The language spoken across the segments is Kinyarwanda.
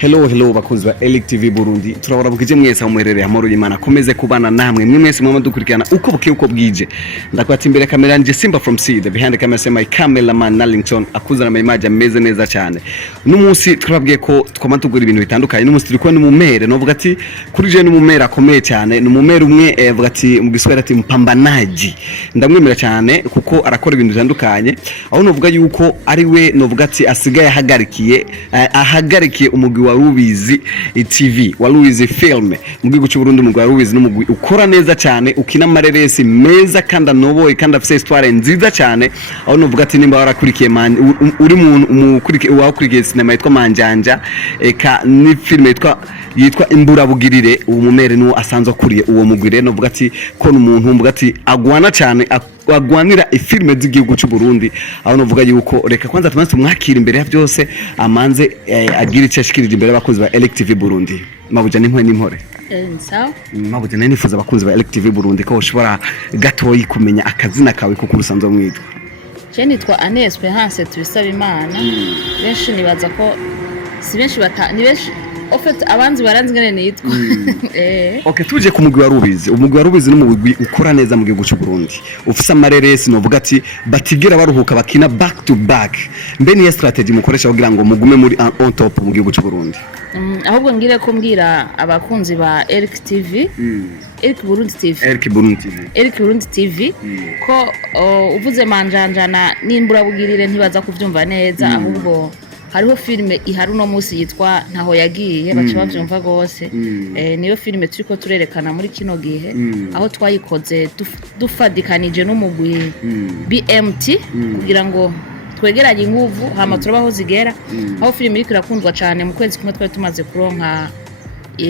Hello bakunzi ba Elite TV Burundi turababukije mwese aho muherereye amoro y'Imana komeze kubana namwe mwese mwama dukurikirana uko buke uko bwije ndakwata imbere kamera nje Simba from C the behind the camera say my cameraman Nallington akuzana amayimaje ameze neza cyane n'umunsi turababwiye ko twama tugura ibintu bitandukanye n'umunsi turi ko n'umumere novuga ati kuri je n'umumere akomeye cyane n'umumere umwe avuga ati mu giswahili ati mpambanaji ndamwemera cyane kuko arakora ibintu bitandukanye aho novuga yuko ari we novuga ati asigaye ahagarikiye umugwi wa Rubizi TV wa Rubizi film mu gihugu cy'u Burundi mu Rubizi n'umugwi ukora neza cyane ukina amareresi meza kandi anoboye kandi afite histoire nziza cyane aho novuga ati nimba warakurikiye uri wakurikiye cinema yitwa Manjanja eka ni film yitwa Imburabugirire uwo mumere no asanzwe akuriye uwo mugwire novuga ati ko n'umuntu mvuga ati agwana cyane agwanira ifilme z'igihugu cy'u Burundi aho novuga yuko reka kwanza tumanze mwakira imbere ya byose amanze agira icyo ashikirije imbere abakozi ba Elite TV Burundi mabuja n'impore sawa mabuja nifuza abakozi ba Elite TV Burundi ko ushobora gatoyi kumenya akazina kawe kuko urusanzwe mwitwa je nitwa Anne Esperance tubisaba Imana benshi nibaza ko si benshi ni benshi ofete abanzi baranzi ngene nitwa Okay tuje ku mugwi wa Rubizi umugwi wa Rubizi n'umugwi ukora neza mu gihugu cy'u Burundi ufisa amareresi novuga ati batigera baruhuka bakina back to back mbe ni strategy mukoresha kugira ngo mugume muri on top mu gihugu cy'u Burundi ahubwo ngire ko mbwira abakunzi ba Elite TV Elite Burundi TV ko uvuze Manjanjana n'Imburabugirire ntibaza kuvyumva neza ahubwo hariho filme ihari no musi yitwa Ntaho Yagiye baca bavyumva gose niyo filme turiko turerekana muri kino gihe aho twayikoze dufadikanije n'umugwi BMT kugira ngo twegeranye inguvu hama turabaho zigera aho filme iriko irakundwa cyane mu kwezi kumwe twari tumaze kuronka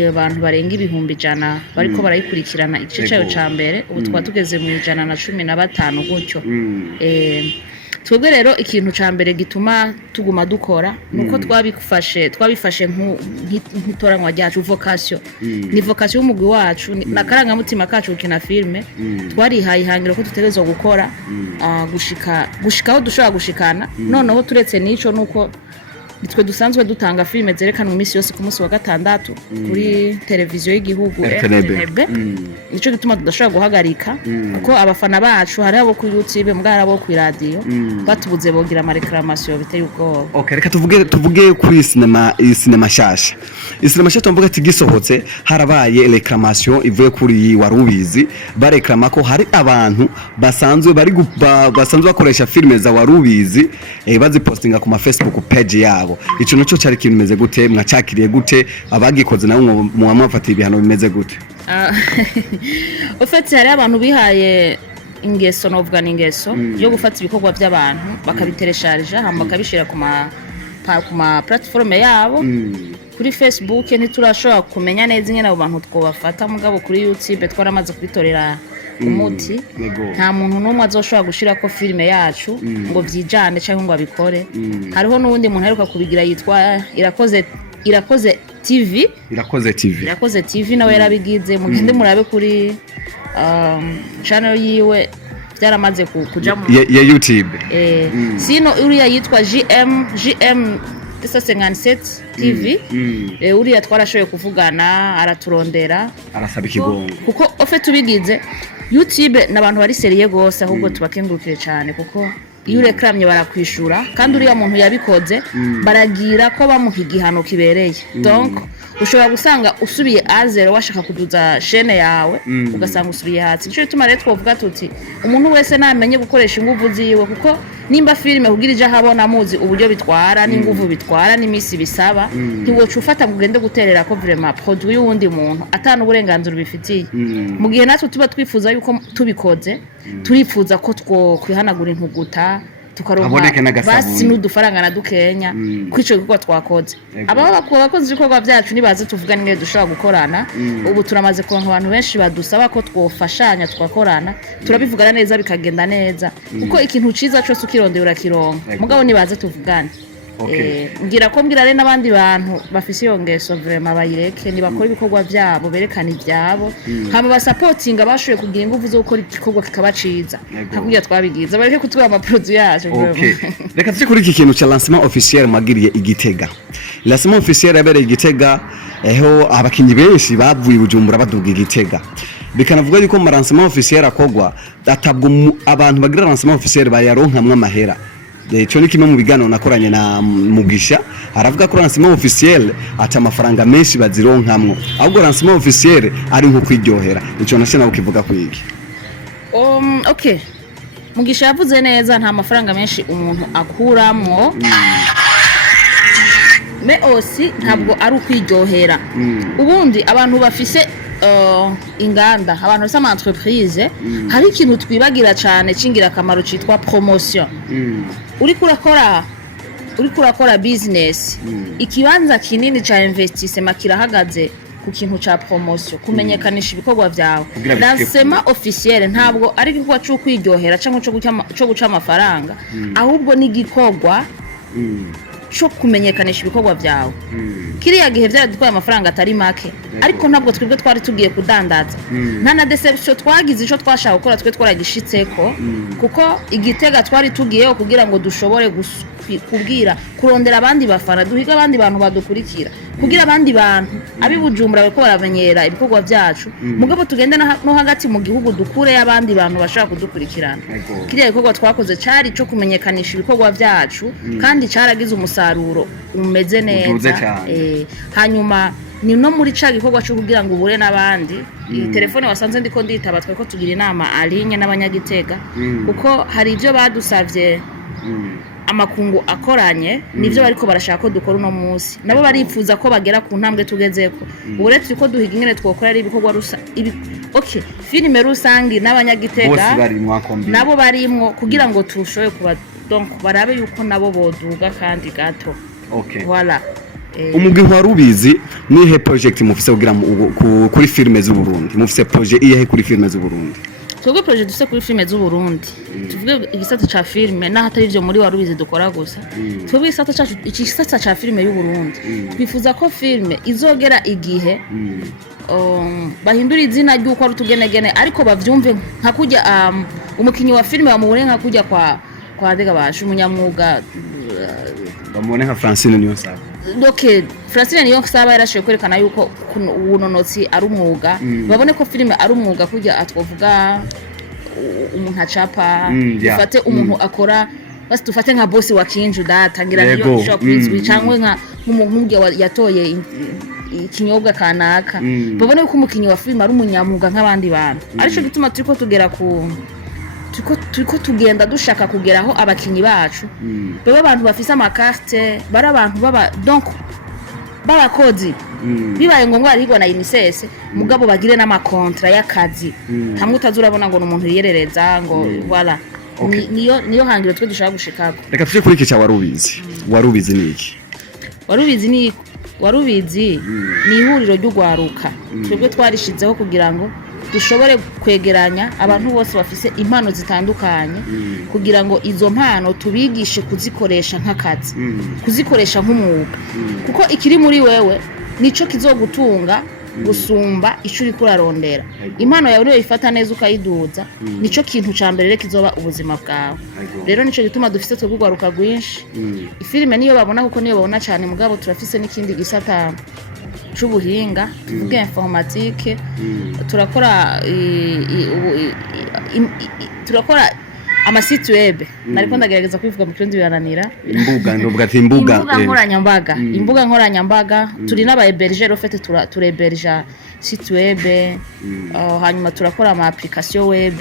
abantu barenga 100 bariko barayikurikirana igice cyayo ca mbere ubu twa tugeze mu 115 gutyo twebwe rero ikintu ca mbere gituma tuguma dukora nuko twabifashe nk'itoranywa ryacu vocation ni vocation y'umugwi wacu nakaranga mutima kacu ukina filme twarihaye ihangiro ko tutegerezwa gukora gushikaho dushobora gushikana noneho turetse n'ico nuko nitwe dusanzwe dutanga filme zerekana imisi yose ku munsi wa gatandatu kuri televiziyo y'igihugu RTNB nico gituma tudashobora guhagarika kuko abafana bacu hari abo kuri YouTube mbwara abo ku radio batubuze bogira ama reclamation biteye ubwoba. Okay reka tuvuge kuri cinema shasha cinema shasha mvuga ati gisohotse harabaye reclamation ivuye kuri wa Rubizi bareklama ko hari abantu basanzwe bakoresha filme za wa Rubizi bazipostinga ku ma Facebook page yabo ico naco cyari kintu meze gute mwacakiriye gute abagikoze nawo mwamafatiye ibihano bimeze gute ofete hari abantu bihaye ingeso novuga n'ingeso yo gufata ibikorwa by'abantu bakabiteresharije hamba bakabishira ku ma platform yabo kuri Facebook ntiturashobora kumenya neza ingene abo bantu twobafata mugabo kuri YouTube twaramaze kubitorera umuti nta muntu n'umwe azoshobora gushira ko filme yacu ngo vyijane cyangwa ngo abikore hariho n'ubundi muntu aheruka kubigira yitwa Irakoze TV nawe yarabigize mugende murabe kuri channel yiwe byaramaze kuja mu ya YouTube sino uriya yitwa GM 57 TV uriya twarashoye kuvugana araturondera arasaba ikigongo kuko ofete ubigize YouTube n'abantu bari seriye gose ahubwo tubakengurukire cyane kuko iyo reklamye barakwishura kandi uriya muntu yabikoze baragira ko bamuha igihano kibereye donc ushobora gusanga usubiye azero washaka kuduza chaîne yawe ugasanga usubiye hasi cyo bituma rero twovuga tuti umuntu wese namenye gukoresha inguvu ziwe kuko nimba filme kugira ije habona muzi uburyo bitwara n'inguvu bitwara n'imisi bisaba ntiwoca ufata ngo ugende guterera ko vraiment produit y'uwundi muntu atana uburenganzira bifitiye mu gihe natwe tuba twifuza yuko tubikoze turifuza ko kwihanagura intuguta tukaronka basi n'udufaranga na dukenya kwico giko twakoze abakoze ibikorwa byacu nibaze tuvugana ngene dushobora gukorana ubu turamaze kuronka abantu benshi badusaba ko twofashanya twakorana turabivugana neza bikagenda neza kuko ikintu ciza cyose ukirondera urakironka mugabo nibaze tuvugane ngira ko mbwira rero n'abandi bantu bafise iyo ngeso vraiment bayireke ni bakora ibikorwa byabo berekana ibyabo hama basupportinga bashoye kugira ingufu zo gukora igikorwa kikabaciza hakuya twabigiza bareke kutubura ama produit yaje reka tuje kuri iki kintu cha lancement officiel magiriye Igitega lancement officiel yabereye Gitega eho abakinyi benshi bavuye Bujumbura baduga Gitega bikanavuga yuko mu lancement officiel akogwa atabwo abantu bagira lancement officiel bayaronkamwe amahera. Cyo ni kimwe mu biganiro nakoranye na Mugisha aravuga ko lancement officiel ata amafaranga menshi bazironkamwe ahubwo lancement officiel ari nko kwiryohera. Ico nashaka ukivuga kwiki? Okay, Mugisha yavuze neza nta mafaranga menshi umuntu akuramo me osi ntabwo ari ukwiryohera. Ubundi abantu bafise inganda, abantu bafise ama entreprise, hari ikintu twibagira cyane cingira akamaro citwa promotion. Uriko urakora business, ikibanza kinini ca investissement kirahagaze ku kintu ca promotion, kumenyekanisha ibikorwa vyawe. Lancement officiel ntabwo ari igikorwa cyo kwiryohera cyangwa cyo guca amafaranga, ahubwo ni igikorwa cyo kumenyekanisha ibikorwa vyawe. Kiriya gihe vyaradutwaye amafaranga atari make, ariko ntabwo twebwe twari tugiye kudandaza. Nta na deception twagize ico twashaka gukora, twe twaragishitseko kuko Igitega twari tugiyeho kugira ngo dushobore kubwira kurondera abandi bafana, duhiga abandi bantu badukurikira, kugira abandi bantu abi Bujumbura beko baramenyera ibikorwa vyacu, mugabo tugende no hagati mu gihugu dukure y'abandi bantu bashaka kudukurikirana. Kiriya gikorwa twakoze cari cyo kumenyekanisha ibikorwa vyacu, kandi caragize umusaruro umeze neza. Hanyuma ni no muri ca gikorwa cyo kugira ngo ubure n'abandi. Telefone wasanze ndiko nditaba tweko tugira inama alinye n'abanyagitega kuko hari ivyo badusavye amakungu akoranye nivyo bariko barashaka ko dukora uno munsi, nabo baripfuza ko bagera ku ntambwe tugezeko. Uretse ko duhiga ingene twokora ari ibikorwa okay, filime rusangi n'abanyagitega nabo barimwo kugira ngo tushoye kuba donc barabe yuko nabo boduga kandi gato. Okay, voilà. Umugwi wa Rubizi nihe project mufise kugira kuri filime z'u Burundi? Mufise projet iyihe kuri filime z'u Burundi? Twebwe projet dufise kuri filime z'u Burundi, tuvuge igisata ca filime na hatari ivyo muri wa Rubizi dukora gusa. Twebwe igisata ca filime y'u Burundi twifuza ko filime izogera igihe bahindura izina ry'uko ari tugenegene, ariko bavyumve nka kujya umukinyi wa filime bamubone nka kujya kwa ndega basha umunyamwuga bamubone nka Francine Niyonsaba. Okay, Francine Niyonsaba yarashoboye kwerekana yuko ubunonotsi ari umwuga, babone ko filime ari umwuga kujya atwovuga umuntu acapa, dufate umuntu akora basi dufate nka boss wa Kinju datangira niyo shop izwi cyangwa nka nk'umuntu yatoye ikinyobwa kanaka, babone ko umukinyi wa filime ari umunyamwuga nk'abandi bantu. Arico gituma turiko tugera turiko tugenda dushaka kugeraho abakinyi bacu baba abantu bafise amakarte, bari abantu donc babakozi bibaye ngombwa arigwa na UNICEF, mugabo bagire n'amakontra y'akazi, hamwe utazurabona ngo n'umuntu yiyerereza ngo voilà. Niyo hangiro twe dushaka gushikako. Reka tuje kuri iki cya Warubizi. Warubizi ni iki? Warubizi ni ihuriro ry'ugwaruka twebwe twarishizeho kugira ngo dushobore kwegeranya abantu bose bafise impano zitandukanye, kugira ngo izo mpano tubigishe kuzikoresha nk'akazi, kuzikoresha nk'umwuga, kuko ikiri muri wewe nico kizogutunga gusumba ico uri kurarondera. Impano yawe niyo ifata neza ukayiduza, nico kintu ca mbere kizoba ubuzima bwawe. Rero nico gituma dufise twe kugwaruka rwinshi. Ifilime niyo babona kuko niyo babona cyane, mugabo turafise n'ikindi gisata c'ubuhinga, tuvuge informatique, turakora amasite web, nariko ndagerageza kwivuga mu kirundi birananira. Imbuga nkoranyambaga, turi n'aba hébergeur ofete tureberja site web, hanyuma turakora ama application web,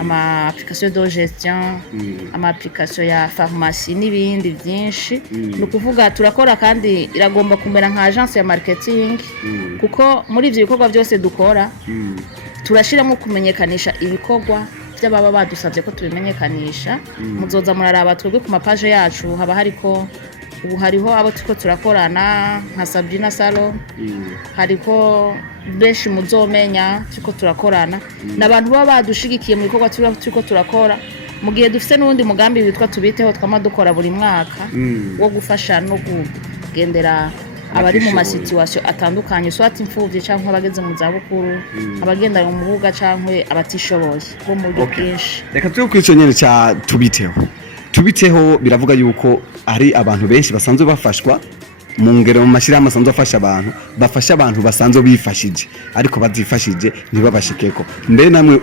ama application de gestion, ama application ya pharmacie n'ibindi byinshi. No kuvuga turakora kandi iragomba kumera nka agence ya marketing, kuko muri ivyo bikorwa byose dukora turashiramo kumenyekanisha ibikorwa by'ababa badusabye ko tubimenyekanisha. Muzoza muraraba twebwe ku mapage yacu haba hariko ubu hariho abo tuko turakorana nka Sabrina Salo, hariko benshi muzomenya tuko turakorana n'abantu baba badushigikiye mu bikorwa tuko turakora. Mu gihe dufise n'undi mugambi witwa tubiteho twamadukora buri mwaka wo gufasha no kugendera abari mu masituation atandukanye, soit imfuvye canke abageze mu zabukuru, abagenda mu mubuga canke abatishoboye bo mu bwinshi. Reka turi kwico nyene ca tubiteho biravuga yuko ari abantu benshi basanzwe bafashwa mu ngero mu mashirahamwe asanzwe afasha abantu bafasha abantu basanzwe bifashije ariko bazifashije ntibabashikeko mbere namwe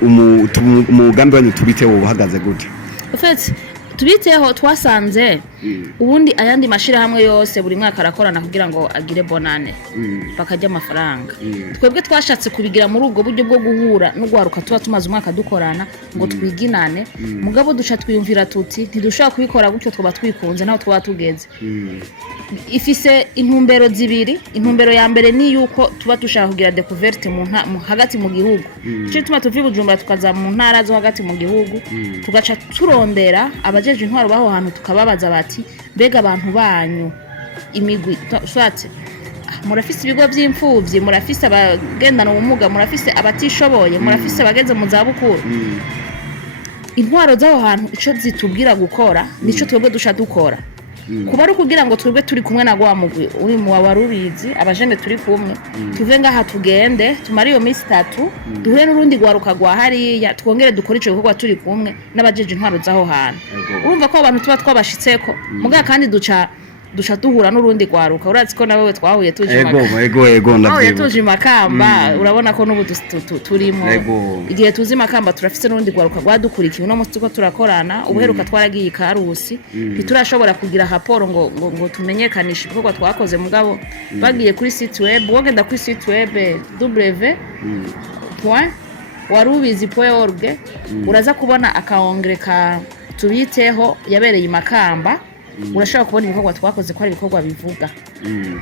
umugambi wanyu tubiteho uhagaze gute ufite tubiteho twasanze ubundi ayandi mashirahamwe yose buri mwaka arakorana kugira ngo agire bonane bakajya amafaranga twebwe twashatse kubigira muri ubwo buryo bwo guhura no gwaruka tuba tumaze umwaka dukorana ngo twiginane mugabo duca twiyumvira tuti ntidushaka kubikora gutyo twoba twikunze naho twoba tugeze ifise intumbero zibiri intumbero ya mbere ni yuko tuba dushaka kugira découverte mu hagati mu gihugu cyo tuma tuvi Bujumbura tukaza mu ntara zo hagati mu gihugu tugaca turondera abajeje intwaro baho hantu tukababaza bati mbega abantu banyu imigwi swatse murafise ibigo by'imfuvyi murafise abagendana ubumuga murafise abatishoboye murafise abageze mu zabukuru intwaro zaho hantu ico zitubwira gukora nico twebwe dusha dukora kuba ari kugira ngo twebwe turi kumwe na gwamugwi uri mu warubizi abajene turi kumwe tuve ngaha tugende tumara iyo minsi 3 duhure n'urundi gwaruka gwa hariya twongere dukora ico gikorwa turi kumwe n'abajeje intwaro zaho hantu urumva ko abantu tuba twabashitseko muga kandi duca duhura n'urundi gwaruka urazi ko nawe twahuye tuje ego ndavye tuje Makamba urabona ko n'ubu turimo igihe tuzi Makamba turafise n'urundi gwaruka gwadukurikiye no musi ko turakorana ubuheruka twaragiye Karusi ntiturashobora kugira raporo ngo tumenyekanishe ibikorwa twakoze mugabo bagiye kuri site web wogenda kuri site web w.warubizi.org uraza kubona akaongre ka tubiteho yabereye Makamba urashaka kubona ibikorwa twakoze ko ari ibikorwa bivuga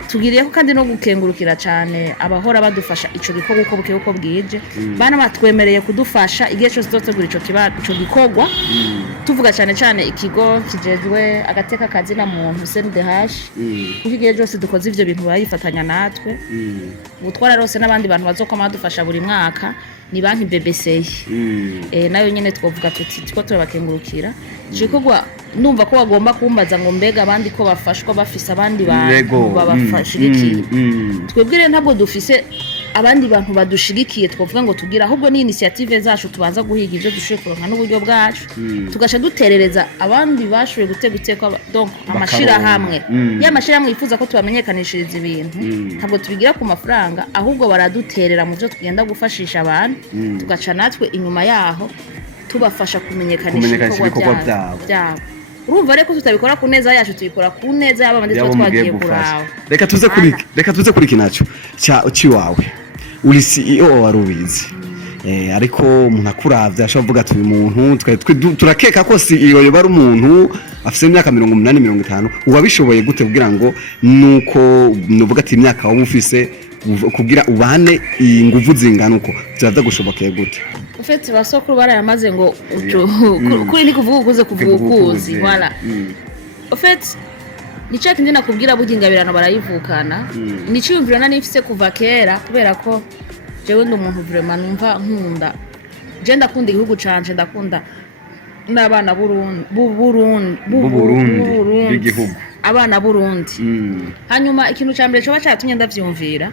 tugiriye ko kandi no gukengurukira cyane abahora badufasha ico gikorwa uko bwije bana batwemereye kudufasha igihe cyose tuzotegura ico gikorwa tuvuga cyane ikigo kijejwe agateka kazi na muntu CNDH kugiye cyose dukoze ivyo bintu bayifatanya natwe ubutwara rose n'abandi bantu bazokoma badufasha buri mwaka ni banki BBC nayo nyene twovuga tuti ko turabakengurukira gikorwa numva ko bagomba kumbaza ngo mbega abandi ko bafashwa bafise abandi bantu babafashigikiye twebwe rero ntabwo dufise abandi bantu badushigikiye twovuga ngo tugira ahubwo ni initiative zacu tubanza guhiga ivyo dushoboye kuronka n'uburyo bwacu tugaca duterereza abandi bashoboye guteka donc amashira hamwe y'amashira hamwe yifuza ko tubamenyekanishiriza ibintu ntabwo tubigira ku mafaranga ahubwo baraduterera mu byo tugenda gufashisha abantu tugaca natwe inyuma yaho tubafasha kumenyekanisha ibikorwa byabo urumva reko tutabikora ku neza yacu tuyikora ku neza y'abandi twagiye kuraho reka tuze kuri kinacho ciwawe uri CEO warubizi ariko umuntu akuravye ashavuga ati umuntu turakeka ko CEO yoba ari umuntu afise imyaka 80-50 ubabishoboye gute kugira ngo nuko nuvuga ati imyaka wo mufise kugira ubane inguvu zingana uko byaza gushobokeye gute ufite basokuru barayamaze ngo kuri ni kuvuga ukuzi voilà ufite nicyo kindi nakubwira bugingabirano barayivukana niciyumvira nanifise kuva kera kubera ko jewe ndi umuntu vraiment numva nkunda je ndakunda igihugu canje ndakunda n'abana Burundi b'igihugu abana Burundi hanyuma ikintu cyambere cyo bacatumye ndavyumvira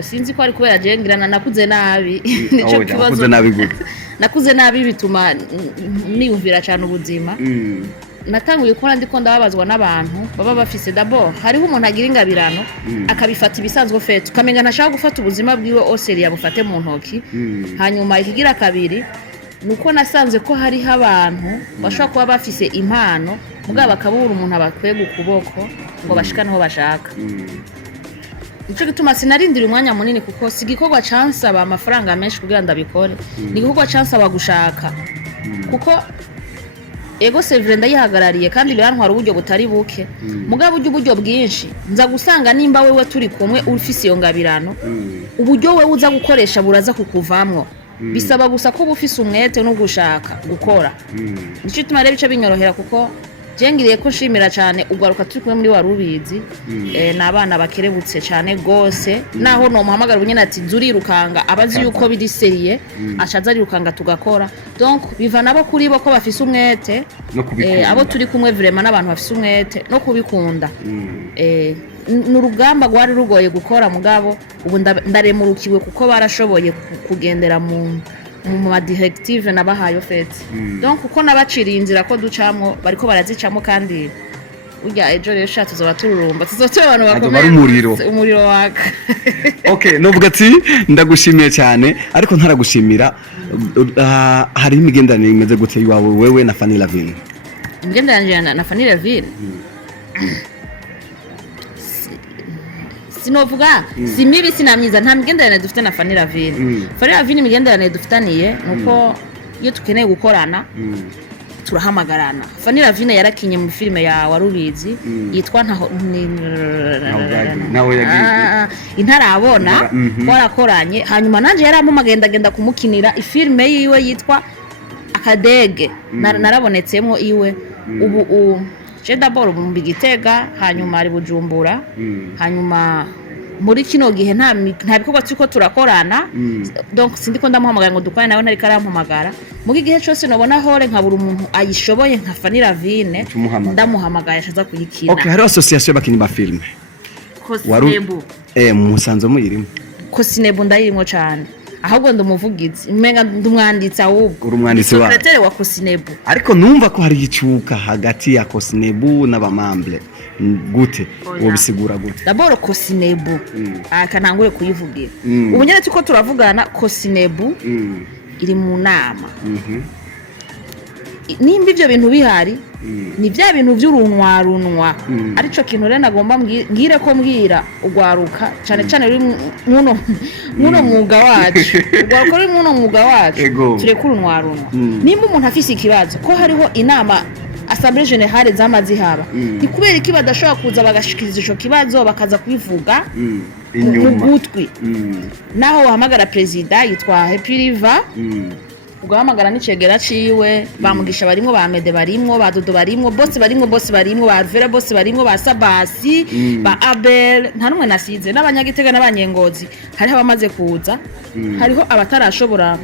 sinzi ko ari kubera je ngirana nakuze nabi nico kibazo nakuze nabi bituma niyumvira cyane ubuzima natanguye ko ndiko ndababazwa n'abantu baba bafise d'abord hariho umuntu agira ingabirano akabifata ibisanzwe fetu kamenga ntashaka gufata ubuzima bwiwe oseri yabufate mu ntoki hanyuma ikigira kabiri nuko nasanze ko hariho abantu bashobora kuba bafise impano mugabo bakabura umuntu abakwega ukuboko ngo bashikane aho bashaka ico gituma sinarindira umwanya munini kuko sigikorwa cansaba amafaranga menshi kugira ndabikore ni gikorwa cansaba gushaka kuko ego sevre ndayihagarariye kandi birantwara uburyo butari buke mugabo uburyo bwinshi nza gusanga nimba wewe turi kumwe ufise iyo ngabirano uburyo wewe uza gukoresha buraza kukuvamwo bisaba gusa ko bufise umwete no gushaka gukora nico gituma rero bice binyorohera kuko jengiriye ko shimira cyane ugaruka turi kumwe muri warubizi nabana bakerebutse cyane gose naho no muhamagara bunyene ati zurirukanga abazi yuko biri seriye acaza rirukanga tugakora donc biva nabo kuri bo ko bafise umwete abo turi kumwe vraiment n'abantu bafise umwete no kubikunda n'urugamba gwari rugoye gukora mugabo ubu ndaremurukiwe kuko barashoboye kugendera mu directive nabahayo fete donc uko nabaciriye inzira ko ducamo bariko barazicamo kandi burya ejo rero sha tuzoba tururumba tuzotora abantu bakomeye umuriro waka. Okay, novuga ati ndagushimiye cyane ariko ntaragushimira hari imigenderanire imeze gute iwawe wewe na Fanny Lavine? Imigenderanire na Fanny Lavine sinovuga si mibi sinamyiza, nta migenderanire dufite na Fanny Lavine. Fanny Lavine imigenderanire dufitaniye nuko iyo tukeneye gukorana turahamagarana. Fanny Lavine yarakinye mu filime ya Warubizi yitwa Intarabona, warakoranye hanyuma nanje yarampamagenda kumukinira ifilime yiwe yitwa Akadege, narabonetsemo iwe. Ubu je d'abord mu Gitega hanyuma ari Bujumbura, hanyuma muri kino gihe nta bikorwa tuko turakorana, donc sindiko ndamuhamagara ngo dukwane nawe ntari karampamagara. Mu gihe cyose nobona hore nkabura umuntu ayishoboye nka Fanny Lavine ndamuhamagara ashaza kuyikina. Okay, hari association y'abakinyi ba filime Kosinebu musanzo muyirimo? Kosinebu ndayirimo cyane, ahubwo ndumuvugizi umenga ndumwanditsi ahubwo uri umwanditsi wa secrétaire wa Kosinebu. Ariko numva ko hari icuka hagati ya Kosinebu n'abamamble gute wo bisigura gute? D'abord Kosinebu akanangure kuyivugira ubu nyene tuko turavugana. Kosinebu iri mu nama nimba ivyo bintu bihari ni bya bintu by'urunwarunwa, arico kintu rero nagomba ngire ko mbwira ugwaruka cyane cyane uri muno mwuga wacu ugwaruka uri muno mwuga wacu turi kurunwarunwa. Nimba umuntu afise ikibazo ko hariho inama Assemblée Générale zamazihaba ni kubera iki badashobora kuza bagashikiriza ico kibazo bakaza kubivuga mu gutwi, naho wahamagara president yitwa Happy River ugahamagara n'icegera ciwe bamugisha barimo ba Mede barimo ba Dodo barimo bose barimo ba Vera bose barimo ba Sabasi ba Abel, nta numwe nasize n'abanyagitega n'abanyengozi. Hariho abamaze kuza, hariho abatarashobora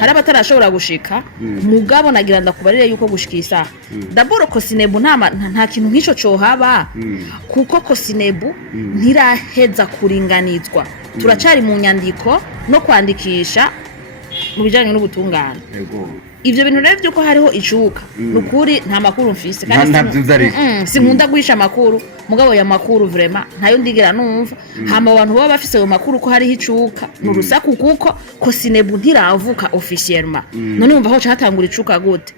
hari abatarashobora gushika mugabo nagira ndakubarire yuko gushikisa. D'abord Kosinebu nta kintu nk'ico cohaba kuko Kosinebu ntiraheza kuringanizwa, turacari mu nyandiko no kwandikisha mu bijanye n'ubutungane. Ivyo bintu rero byuko hariho icuka nukuri nta makuru mfise kandi sinkunda guhisha makuru, mugabo ya makuru vraiment ntayo ndigera numva. Hama abantu baba bafise ayo makuru ko hariho icuka n'urusaku kuko Kosinebu ntiravuka officiellement. None umva aho catangura icuka gute?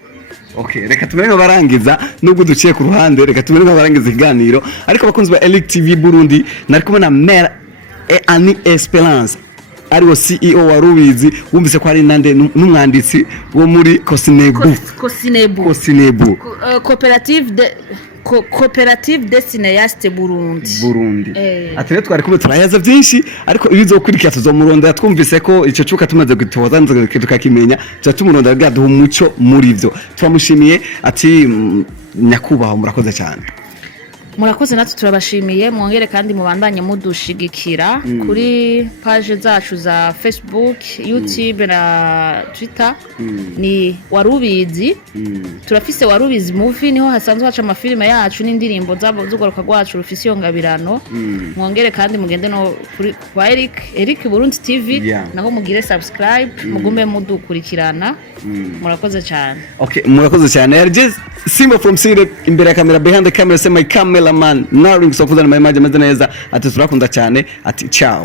Okay, reka tumenye barangiza nubwo duciye ku ruhande, reka tumenye barangiza iganiro. Ariko bakunzi ba Elite TV Burundi nari kumwe na Mère Annie Esperance ariwo CEO wa Rubizi, wumvise ko ari nande n'umwanditsi wo muri Kosinebu Coopérative des Cinéastes Burundi. Ati rero twari kumwe turayaza byinshi, ariko ibizokurikira tuzomurondera. Twumvise ko ico cuka tumaze gutoza tukakimenya tumuronda gaduha umuco muri byo. Turamushimiye ati nyakubaho murakoze cyane. Murakoze natwe turabashimiye, mwongere kandi mubandanye mudushigikira kuri page zacu za Facebook, YouTube na Twitter. Ni Warubizi, turafise Warubizi movie, niho hasanzwe haca amafilime yacu n'indirimbo z'ugaruka rwacu rufise iyo ngabirano. Mwongere kandi mugende no kuri kwa Eric Burundi TV naho mugire subscribe, mugume mudukurikirana. Murakoze cyane. Okay, murakoze cyane. Just Simba from City imbere ya kamera, behind the camera, say my cameraman Naring Sofuza na my image ameze neza. Ati turakunda cyane, ati ciao.